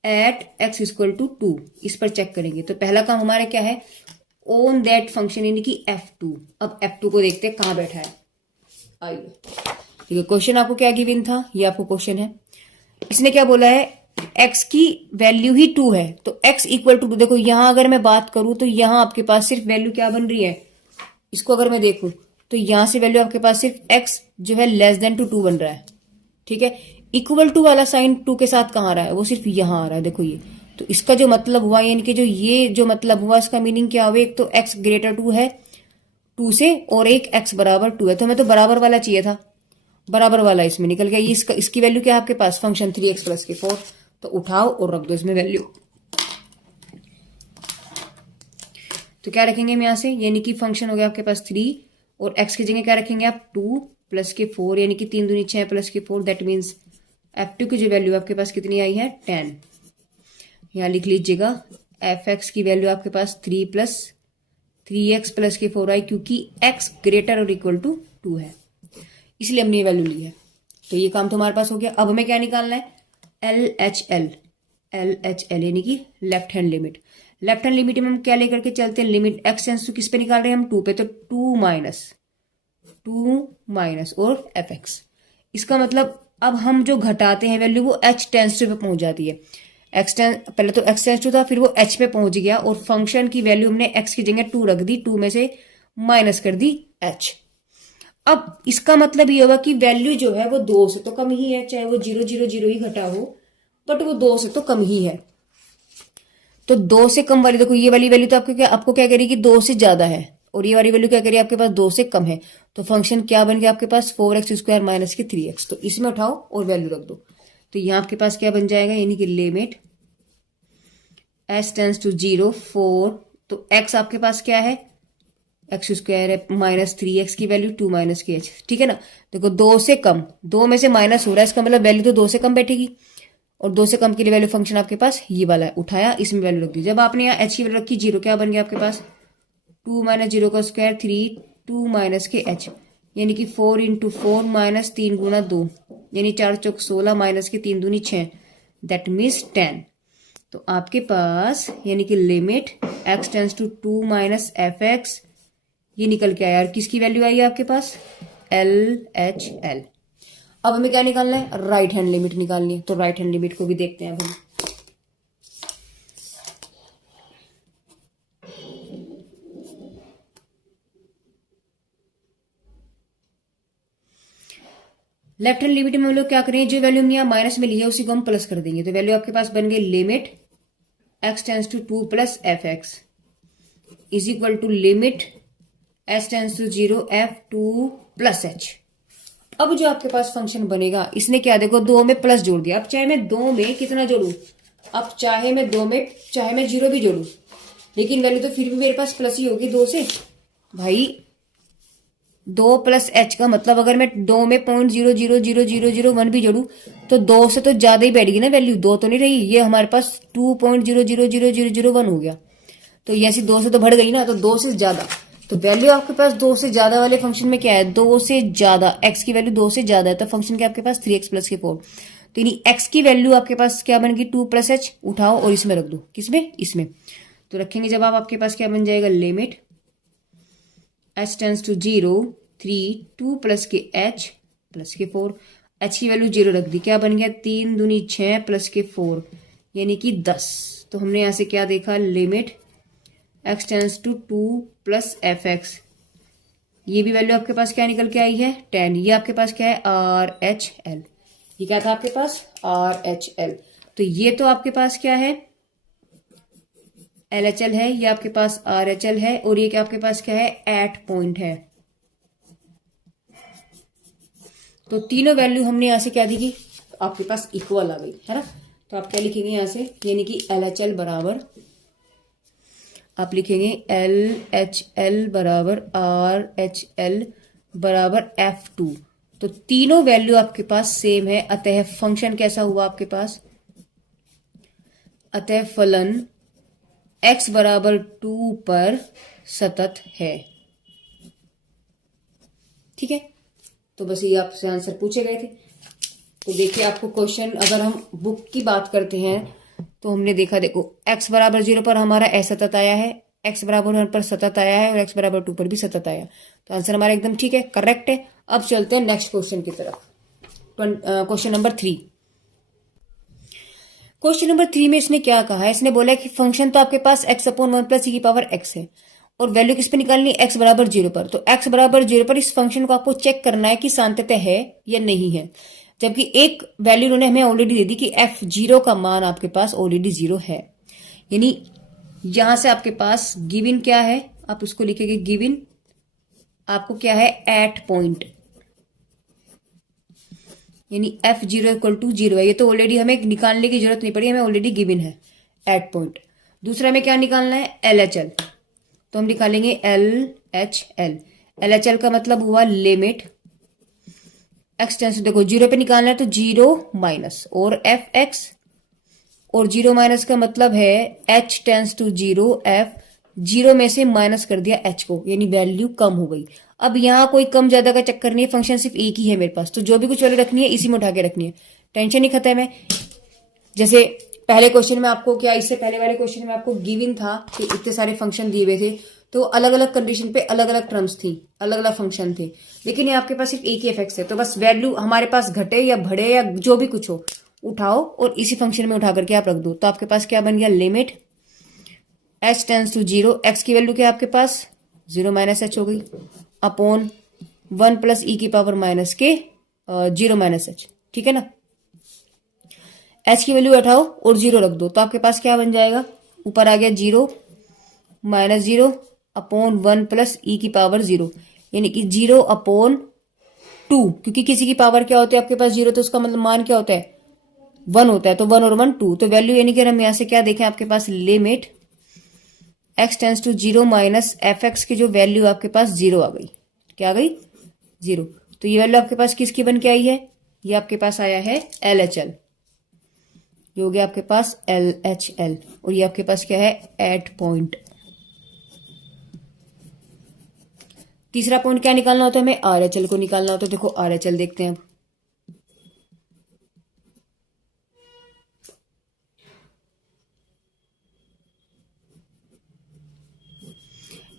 at x equal to 2, इस पर चेक करेंगे। तो पहला काम हमारा क्या है, ऑन दैट फंक्शन यानी कि f2। अब f2 को देखते हैं कहां बैठा है, आइए। ठीक है, क्वेश्चन आपको क्या गिवन था, ये आपको क्वेश्चन है, इसने क्या बोला है, x की वैल्यू ही 2 है, तो x इक्वल टू 2। देखो यहां अगर मैं बात करूं तो यहां आपके पास सिर्फ वैल्यू क्या बन रही है, इसको अगर मैं देखूं तो यहां से वैल्यू आपके पास सिर्फ x जो है लेस देन टू 2 बन रहा है। ठीक है, इक्वल टू वाला साइन 2 के साथ कहां आ रहा है, वो सिर्फ यहां आ रहा है, देखो ये। तो इसका जो मतलब हुआ, यानी कि जो ये जो मतलब हुआ, इसका मीनिंग क्या हुआ, एक तो x ग्रेटर 2 है 2 से, और एक x बराबर 2 है। तो हमें तो बराबर वाला चाहिए था, बराबर वाला इसमें निकल गया। इसकी वैल्यू क्या है आपके पास, फंक्शन 3x प्लस के 4। तो उठाओ और रख दो इसमें वैल्यू। तो क्या रखेंगे हम यहां से, यानी कि फंक्शन हो गया आपके पास 3, और x की जगह क्या रखेंगे आप 2 प्लस के 4, यानी कि 3 दूनी 6 प्लस के 4, दैट मीन्स f2 की जो वैल्यू आपके पास कितनी आई है 10। यहां लिख लीजिएगा fx की वैल्यू आपके पास 3 प्लस 3x प्लस के 4 आई, क्योंकि x ग्रेटर और इक्वल टू 2 है, इसलिए हमने ये वैल्यू ली है। तो ये काम तो हमारे पास हो गया। अब हमें क्या निकालना है, LHL, LHL यानी कि left hand limit. Left hand limit में हम क्या लेकर के चलते हैं, लिमिट x टेंस टू किस पे निकाल रहे हैं हम, 2 पे, तो 2 माइनस और fx। इसका मतलब अब हम जो घटाते हैं वैल्यू वो h टेंस टू पे पहुंच जाती है। पहले तो x टेंस टू था, फिर वो h पे पहुंच गया, और फंक्शन की वैल्यू हमने x की जगह 2 रख दी, 2 में से माइनस कर दी h। अब इसका मतलब ये होगा कि वैल्यू जो है वो 2 से तो कम ही है, चाहे वो 0 0 0 ही घटा हो, बट वो 2 से तो कम ही है। तो 2 से कम वाली, देखो ये वाली वैल्यू तो आपको क्या करेगी, 2 से ज्यादा है, और ये वाली वैल्यू क्या करिए आपके पास 2 से कम है। तो फंक्शन क्या बन गया आपके पास, 4x² माइनस के 3x। तो इसमें उठाओ और वैल्यू रख दो, तो यहाँ आपके पास क्या बन जाएगा, यानी कि लिमिट s टेंस टू 0 4, तो x आपके पास क्या है, x² है माइनस 3x की वैल्यू 2 माइनस के h, ठीक है ना। देखो 2 से कम, 2 में से माइनस हो रहा है, इसका मतलब वैल्यू तो 2 से कम बैठेगी, और 2 से कम के लिए वैल्यू फंक्शन आपके पास ये वाला है, उठाया इसमें वैल्यू रख दी। जब आपने यहाँ h की वैल्यू रखी 0, क्या बन गया आपके पास 2 माइनस 0 का स्क्वायर 3, 2 माइनस के h, यानी कि 4 इंटू 4 माइनस 3 गुना 2, यानी 4 चौक 16 माइनस के 3 दूनी 6, दैट मीन्स 10। तो आपके पास यानी कि limit x tends to 2 minus F x, ये निकल के आया, और किसकी वैल्यू आई है आपके पास, LHL। अब हमें क्या निकालना है, राइट हैंड लिमिट निकालनी है। तो राइट हैंड लिमिट को भी देखते हैं अब हम। लेफ्ट हैंड लिमिट में हम लोग क्या करें, जो वैल्यू हमने यहाँ माइनस में ली है उसी को हम प्लस कर देंगे। तो वैल्यू आपके पास बन गई limit x tends to 2 plus f x is equal to limit s tends to 0 f2 plus h। अब जो आपके पास फंक्शन बनेगा, इसने क्या देखो 2 में प्लस जोड़ दिया। अब चाहे मैं 2 में कितना जोड़ू, अब चाहे मैं 2 में चाहे मैं 0 भी जोड़ू, लेकिन वैल्यू तो फिर भी मेरे पास प्लस ही होगी 2 से। भाई 2 प्लस h का मतलब अगर मैं 2 में 0.0000001 भी जोड़ू तो 2 से तो ज्यादा ही बैठेगी ना वैल्यू, 2 तो नहीं रही, ये हमारे पास 2.0000001 हो गया। तो ये ऐसी 2 से तो बढ़ गई ना, तो 2 से ज्यादा। तो वैल्यू आपके पास 2 से ज्यादा वाले फंक्शन में क्या है, 2 से ज्यादा, x की वैल्यू 2 से ज्यादा है, तो फंक्शन क्या आपके पास 3x प्लस के 4। तो यानी x की वैल्यू आपके पास क्या बन गई 2 प्लस h, उठाओ और इसमें रख दो, किसमें, इसमें। तो रखेंगे जवाब आपके पास क्या बन जाएगा, limit h tends to 0 3 2 plus के h प्लस के 4, h की वैल्यू 0 रख दी, क्या बन गया 3 दूनी 6 प्लस के 4 यानी कि 10। तो हमने यहां से क्या देखा, limit x tends to 2 plus f x, ये भी वैल्यू आपके पास क्या निकल के आई है 10। ये आपके पास क्या है RHL, ये क्या था आपके पास RHL। तो ये तो आपके पास क्या है LHL है, ये आपके पास RHL है, और ये क्या आपके पास क्या है एट पॉइंट है। तो तीनों वैल्यू हमने यहां से क्या दी कि आपके पास इक्वल आ गई है ना। तो आप क्या लिखेंगे यहां से, यानी कि LHL बराबर, आप लिखेंगे LHL बराबर RHL बराबर F2। तो तीनों वैल्यू आपके पास सेम है, अतः फंक्शन कैसा हुआ आपके पास, अतः फलन x बराबर 2 पर सतत है। ठीक है, तो बस ये आपसे आंसर पूछे गए थे। तो देखिए आपको क्वेश्चन, अगर हम बुक की बात करते हैं तो हमने देखा, देखो x बराबर 0 पर हमारा असतत आया है, x बराबर 1 पर सतत आया है, और x बराबर 2 पर भी सतत आया। तो आंसर हमारा एकदम ठीक है, करेक्ट है। अब चलते हैं नेक्स्ट क्वेश्चन की तरफ, क्वेश्चन नंबर 3। क्वेश्चन नंबर 3 में इसने क्या कहा है, इसने बोला है कि फंक्शन तो आपके पास x/1 प्लस e की पावर x है, और वैल्यू किस पे निकालनी है, x बराबर 0 पर। तो x बराबर 0 पर इस फंक्शन को आपको चेक करना है कि सान्तत्य है या नहीं है। जबकि एक वैल्यू उन्होंने हमें ऑलरेडी दे दी कि f0 का मान आपके पास ऑलरेडी 0 है, यानी यहां से आपके पास गिवन क्या है, आप उसको लिखेंगे गिवन आपको क्या है एट पॉइंट, यानी f0 इक्वल टू 0 है। ये तो ऑलरेडी हमें निकालने की जरूरत नहीं पड़ी, हमें ऑलरेडी गिवन है एट पॉइंट। दूसरा में क्या निकालना है LHL, तो हम निकालेंगे LHL। LHL का मतलब हुआ लिमिट x टेंस, देखो 0 पे निकालना है तो 0 माइनस और एफ एक्स, और 0 माइनस का मतलब है h टेंस टू 0 f, 0 में से माइनस कर दिया h को, यानी वैल्यू कम हो गई। अब यहाँ कोई कम ज्यादा का चक्कर नहीं है, फंक्शन सिर्फ एक ही है मेरे पास, तो जो भी कुछ वैल्यू रखनी है इसी में उठा के रखनी है, टेंशन ही खत्म है। जैसे पहले क्वेश्चन में आपको क्या, इससे पहले वाले क्वेश्चन में आपको गिविंग था कि इतने सारे फंक्शन दिए हुए थे, तो अलग अलग कंडीशन पे अलग अलग टर्म्स थी, अलग अलग फंक्शन थे, लेकिन ये आपके पास सिर्फ एक ही एफएक्स है। तो बस वैल्यू हमारे पास घटे या बढ़े या जो भी कुछ हो, उठाओ और इसी फंक्शन में उठा करके आप रख दो। तो आपके पास क्या बन गया, limit h tends to 0, x की वैल्यू क्या है आपके पास 0 माइनस h हो गई, अपॉन 1 प्लस e की पावर माइनस के 0 माइनस h। ठीक है ना, h की वैल्यू उठाओ और 0 रख दो, तो आपके पास क्या बन जाएगा ऊपर आ गया 0 माइनस 0 अपॉन 1 प्लस ई की पावर 0, यानी कि 0 अपॉन 2, क्योंकि किसी की पावर क्या होती है आपके पास 0, तो उसका मतलब मान क्या होता है 1 होता है, तो 1 और 1 2, तो वैल्यू यानी कि हम यहां से क्या देखें आपके पास limit x tends to 0 minus F x की जो वैल्यू आपके पास 0 आ गई, क्या आ गई 0। तो ये वैल्यू आपके पास किसकी बन के आई है, ये आपके पास आया है LHL, ये हो गया आपके पास LHL, और ये आपके पास क्या है एट पॉइंट। तीसरा पॉइंट क्या निकालना होता है हमें, RHL को निकालना होता है। देखो RHL देखते हैं अब,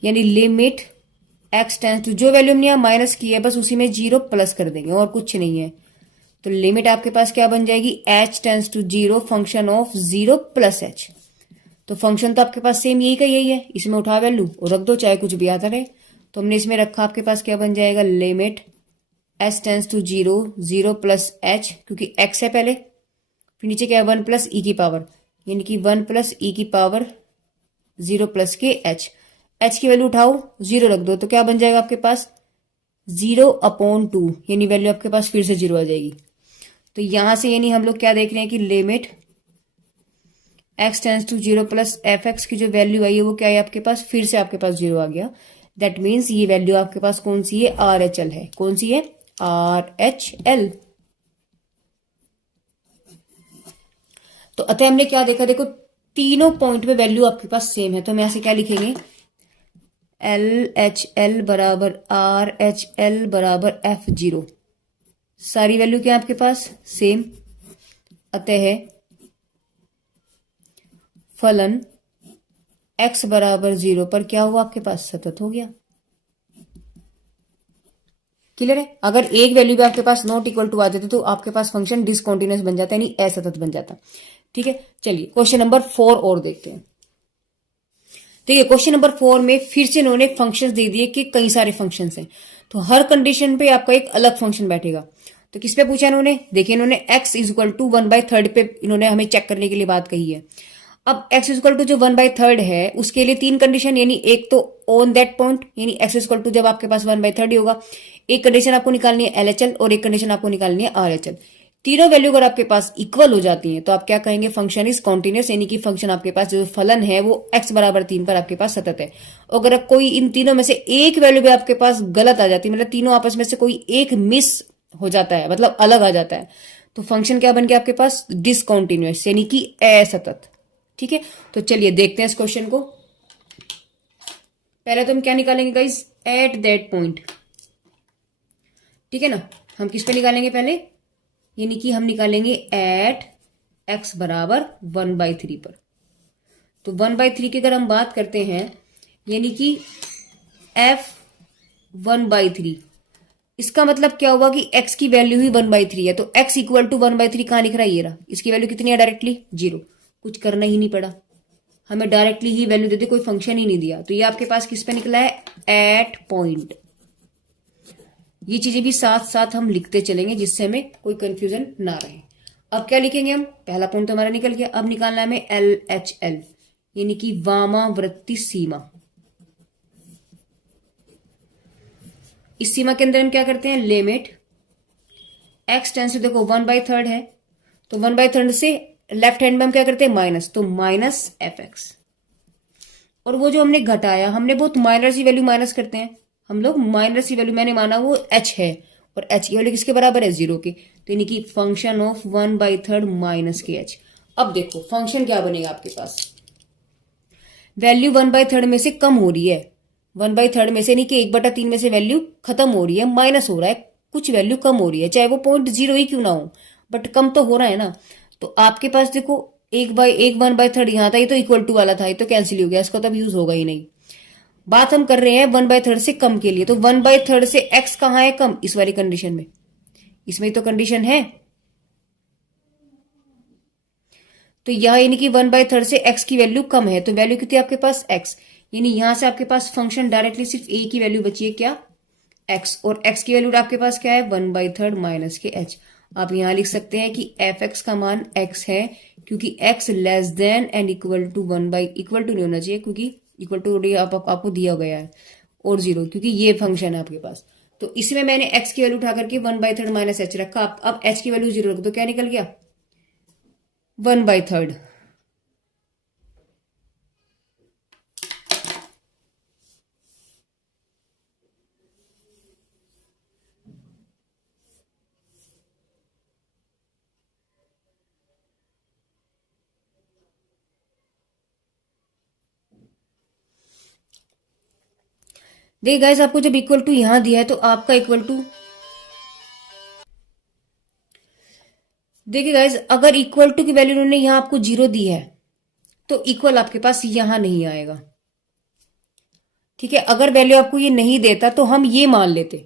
यानी लिमिट x टेंस टू, जो वैल्यू हमने यहाँ माइनस की है बस उसी में 0 प्लस कर देंगे और कुछ नहीं है, तो लिमिट आपके पास क्या बन जाएगी h tends to 0 function of 0 plus h। तो फंक्शन तो आपके पास सेम यही का यही है, इसमें उठा वैल्यू और रख दो चाहे कुछ भी आता रहे। तो हमने इसमें रखा आपके पास क्या बन जाएगा limit h tends to 0 0 plus h, क्योंकि x है पहले, फिर नीचे क्या है 1 प्लस ई की पावर, यानी कि 1 प्लस ई की पावर 0 प्लस के h की वैल्यू उठाओ 0 रख दो, तो क्या बन जाएगा आपके पास 0 अपॉन 2, यानी वैल्यू आपके पास फिर से 0 आ जाएगी। तो यहां से यानी हम लोग क्या देख रहे हैं कि limit x tends to 0 plus f x की जो वैल्यू आई है वो क्या है आपके पास फिर से आपके पास 0 आ गया। दैट मीन्स ये वैल्यू आपके पास कौन सी है RHL है, कौन सी है RHL। तो अतः हमने क्या देखा, देखो तीनों पॉइंट पे वैल्यू आपके पास सेम है, तो हम यहां से क्या लिखेंगे LHL बराबर RHL बराबर F0, सारी वैल्यू क्या है आपके पास सेम, अतः फलन x बराबर 0 पर क्या हुआ आपके पास सतत हो गया। क्लियर है, अगर एक वैल्यू भी आपके पास नॉट इक्वल टू आ जाती तो आपके पास फंक्शन डिसकंटीन्यूअस बन जाता है, यानी असतत बन जाता। ठीक है, चलिए क्वेश्चन नंबर 4 और देखते हैं। देखिए क्वेश्चन नंबर 4 में फिर से इन्होंने फंक्शंस दे दिए कि कई सारे फंक्शंस हैं, तो हर कंडीशन पे आपका एक अलग फंक्शन बैठेगा। तो किस पे पूछा इन्होंने, देखिए इन्होंने x इक्वल टू 1/3 पे इन्होंने हमें चेक करने के लिए बात कही है। अब x इक्वल टू जो 1/3 है उसके लिए 3 कंडीशन, यानी एक तो ऑन दैट पॉइंट, यानी x इक्वल टू जब आपके पास 1/3 ही होगा, एक कंडीशन आपको निकालनी है LHL और एक कंडीशन आपको निकालनी है RHL। तीनों वैल्यू अगर आपके पास इक्वल हो जाती हैं तो आप क्या कहेंगे फंक्शन इज कॉन्टिन्यूस, यानी कि फंक्शन आपके पास जो फलन है वो x बराबर 3 पर आपके पास सतत है। अगर कोई इन तीनों में से एक वैल्यू भी आपके पास गलत आ जाती है, मतलब तीनों आपस में से कोई एक मिस हो जाता है, मतलब अलग आ जाता है, तो फंक्शन क्या बन गया आपके पास डिसकॉन्टिन्यूस, यानी कि असतत। ठीक है, तो चलिए देखते हैं इस क्वेश्चन को। पहले तो हम क्या निकालेंगे गाइस एट दैट पॉइंट, ठीक है ना, हम किस पे निकालेंगे पहले, यानी कि हम निकालेंगे एट x बराबर 1/3 पर। तो 1/3 की अगर हम बात करते हैं, यानी कि f 1/3, इसका मतलब क्या हुआ कि x की वैल्यू ही 1/3 है, तो x इक्वल टू 1/3 कहां लिख रहा है, ये रहा, इसकी वैल्यू कितनी है डायरेक्टली 0, कुछ करना ही नहीं पड़ा, हमें डायरेक्टली ही वैल्यू दे दी, कोई फंक्शन ही नहीं दिया। तो ये आपके पास किस पे निकला है एट पॉइंट। ये चीजें भी साथ साथ हम लिखते चलेंगे जिससे हमें कोई कंफ्यूजन ना रहे। अब क्या लिखेंगे हम, पहला पॉइंट तो हमारा निकल गया, अब निकालना है हमें LHL, यानी कि वामावर्ती सीमा। इस सीमा के अंदर हम क्या करते हैं लिमिट x टेंस टू, देखो 1/3 है तो 1/3 से लेफ्ट हैंड में हम क्या करते हैं माइनस, तो माइनस fx, और वो जो हमने घटाया हमने बहुत माइनर सी वैल्यू माइनस करते हैं हम लोग, माइनर सी वैल्यू मैंने माना वो h है, और h की वैल्यू किसके बराबर है 0 के, तो यानी कि फंक्शन ऑफ 1/3 माइनस के h। अब देखो फंक्शन क्या बनेगा आपके पास, वैल्यू 1/3 में से कम हो रही है, 1/3 में से नहीं कि 1/3 में से वैल्यू खत्म हो रही है, माइनस हो रहा है, कुछ वैल्यू कम हो रही है, चाहे वो 0.0 ही क्यों ना हो, बट कम तो हो रहा है ना। तो आपके पास देखो 1/3 यहां था, ये तो इक्वल टू वाला था, ये तो कैंसिल हो गया, इसका तो अब यूज होगा ही नहीं। बात हम कर रहे हैं 1/3 से कम के लिए, तो 1/3 से x कहां है कम, इस वाली कंडीशन में, इसमें तो कंडीशन है, तो यह यानी कि 1/3 से x की वैल्यू कम है, तो वैल्यू कितनी आपके पास x, यानी यहां से आपके पास फंक्शन डायरेक्टली सिर्फ a की वैल्यू बची है क्या x, और x की वैल्यू आपके पास क्या है 1/3 माइनस के h। आप यहां लिख सकते हैं कि एफ एक्स का मान एक्स है, क्योंकि x less than and equal to 1 by, equal to नहीं होना चाहिए क्योंकि इक्वल टू आपको दिया गया है, और 0 क्योंकि ये फंक्शन है आपके पास। तो इसमें मैंने एक्स की वैल्यू उठा करके 1/3 माइनस एच रखा। अब एच की वैल्यू 0 रख दो, क्या निकल गया 1/3। देखिए गाइस, आपको जब इक्वल टू यहां दिया है तो आपका इक्वल टू, देखिए गाइस, अगर इक्वल टू की वैल्यू उन्होंने यहां आपको 0 दी है तो इक्वल आपके पास यहां नहीं आएगा। ठीक है, अगर वैल्यू आपको ये नहीं देता तो हम ये मान लेते,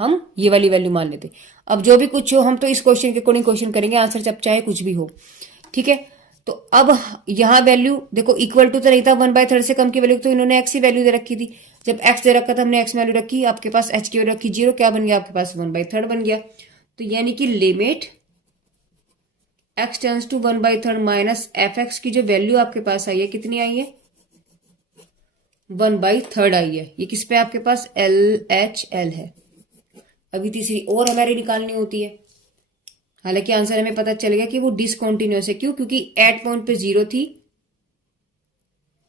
हम ये वाली वैल्यू मान लेते। अब जो भी कुछ हो, हम तो इस क्वेश्चन के अकॉर्डिंग क्वेश्चन करेंगे, आंसर जब चाहे कुछ भी हो। ठीक है, तो अब यहां वैल्यू देखो, इक्वल टू तो नहीं था, 1/3 से कम की वैल्यू तो इन्होंने एक्स की वैल्यू दे रखी थी। जब एक्स दे रखा था हमने एक्स वैल्यू रखी, आपके पास एच की वैल्यू रखी 0, क्या बन गया आपके पास 1/3 बन गया। तो यानी कि limit x tends to 1/3 minus F x की जो वैल्यू आपके पास आई है, कितनी आई है 1/3 आई है। ये किस पे आपके पास LHL है। अभी तीसरी और हमारी निकालनी होती है, हालांकि आंसर हमें पता चल गया कि वो डिसकंटिन्यूअस है। क्यों? क्योंकि एट पॉइंट पे 0 थी।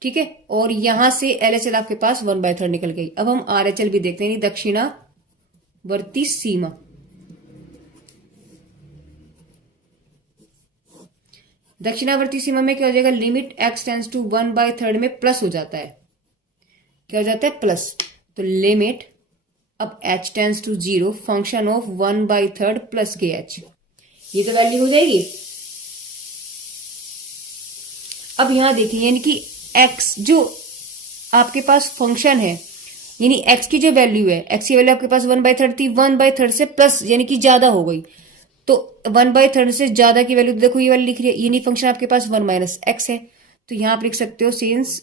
ठीक है, और यहां से LHL आपके पास 1/3 निकल गई। अब हम RHL भी देखते हैं, दक्षिणावर्ती सीमा। दक्षिणावर्ती सीमा में क्या हो जाएगा, लिमिट एक्स टेंस टू 1/3 में प्लस हो जाता है। क्या हो जाता है प्लस, तो लिमिट अब h tends to 0 function of 1/3 plus के एच, ये तो वैल्यू हो जाएगी। अब यहां देखिए, यानी कि x जो आपके पास फंक्शन है, यानी x की जो वैल्यू है, x की वैल्यू आपके पास 1/3 थी, 1/3 से प्लस यानी कि ज्यादा हो गई। तो 1/3 से ज्यादा की वैल्यू देखो ये वाली लिख रही है, यानी फंक्शन आपके पास 1 माइनस एक्स है। तो यहां आप लिख सकते हो सिंस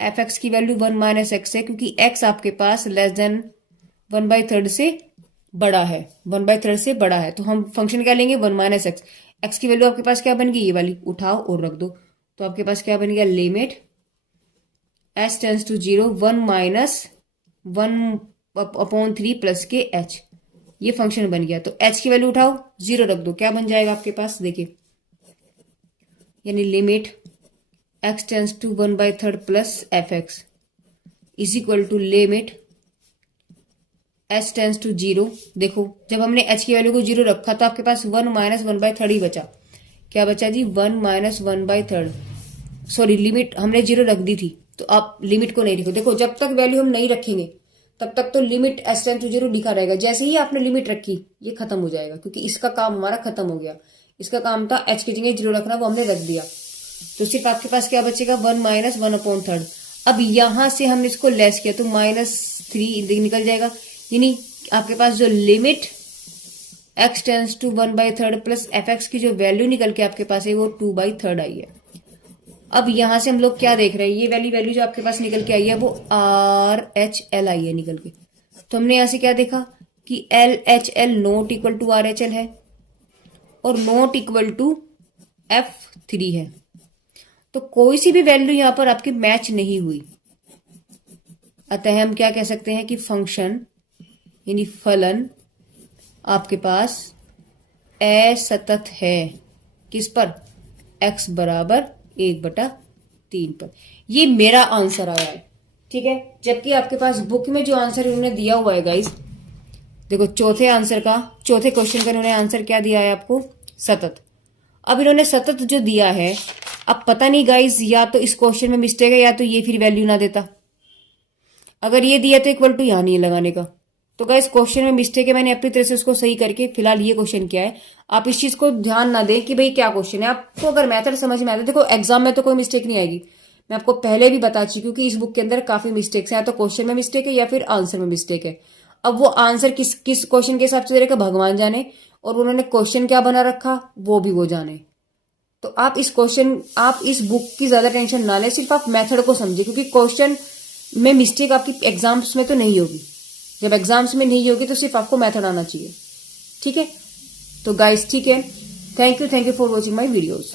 एफ एक्स की वैल्यू 1 माइनस एक्स है, क्योंकि x आपके पास लेस देन 1/3 से बड़ा है, 1/3 से बड़ा है। तो हम फंक्शन क्या लेंगे 1 माइनस एक्स। एक्स की वैल्यू आपके पास क्या बन गई, ये वाली उठाओ और रख दो। तो आपके पास क्या बन गया, limit h tends to 0 1 minus 1/3 plus के एच, ये फंक्शन बन गया। तो एच की वैल्यू उठाओ 0 रख दो, क्या बन जाएगा आपके पास, देखिए, यानी limit x tends to 1/3 plus f x is equal to limit h tends to 0। देखो, जब हमने एच की वैल्यू को 0 रखा तो आपके पास 1 माइनस 1/3 ही बचा। क्या बचा जी, 1 माइनस 1/3। सॉरी, लिमिट हमने 0 रख दी थी, तो आप लिमिट को नहीं लिखो। देखो, जब तक वैल्यू हम नहीं रखेंगे तब तक तो लिमिट एच टेंस टू 0 लिखा रहेगा। जैसे ही आपने लिमिट रखी, ये खत्म हो जाएगा, क्योंकि इसका काम हमारा खत्म हो गया। इसका काम था एच की जगह 0 रखना, वो हमने रख दिया। तो सिर्फ आपके पास क्या बचेगा, 1 माइनस 1/3। अब यहां से हमने इसको लेस किया तो -3 निकल जाएगा, यानी आपके पास जो limit x tends to 1/3 plus f x की जो वैल्यू निकल के आपके पास है वो 2/3 आई है। अब यहां से हम लोग क्या देख रहे हैं, ये वैल्यू जो आपके पास निकल के आई है वो RHL आई है निकल के। तो हमने यहां से क्या देखा कि LHL not equal to RHL है और नॉट इक्वल टू F3 है। तो कोई सी भी वैल्यू यहां पर आपकी मैच नहीं हुई, अतः हम क्या कह सकते हैं कि फंक्शन यानी फलन आपके पास असतत है। किस पर, x बराबर 1/3 पर। ये मेरा आंसर आया है। ठीक है, जबकि आपके पास बुक में जो आंसर इन्होंने दिया हुआ है गाइस, देखो चौथे क्वेश्चन का इन्होंने आंसर क्या दिया है आपको, सतत। अब इन्होंने सतत जो दिया है, अब पता नहीं गाइस, या तो इस क्वेश्चन में मिस्टेक है या तो ये फिर वैल्यू ना देता। अगर ये दिया तो इक्वल टू यहां नहीं लगाने का। तो गाइस क्वेश्चन में मिस्टेक है, मैंने अपनी तरह से उसको सही करके फिलहाल ये क्वेश्चन किया है। आप इस चीज को ध्यान ना दें कि भाई क्या क्वेश्चन है। आपको अगर मेथड समझ में आता है, देखो एग्जाम में तो कोई मिस्टेक नहीं आएगी, मैं आपको पहले भी बता चुकी हूँ कि इस बुक के अंदर काफी मिस्टेक्स हैं, या तो क्वेश्चन में मिस्टेक है या फिर आंसर में मिस्टेक है। अब वो आंसर किस क्वेश्चन के हिसाब से दे रखा भगवान जाने, और उन्होंने क्वेश्चन क्या बना रखा वो भी वो जाने। तो आप इस बुक की ज्यादा टेंशन ना लें, सिर्फ आप मेथड को समझिए, क्योंकि क्वेश्चन में मिस्टेक आपकी एग्जाम्स में तो नहीं होगी। जब एग्जाम्स में नहीं होगी तो सिर्फ आपको मेथड आना चाहिए। ठीक है, तो गाइस ठीक है, thank you for watching my videos.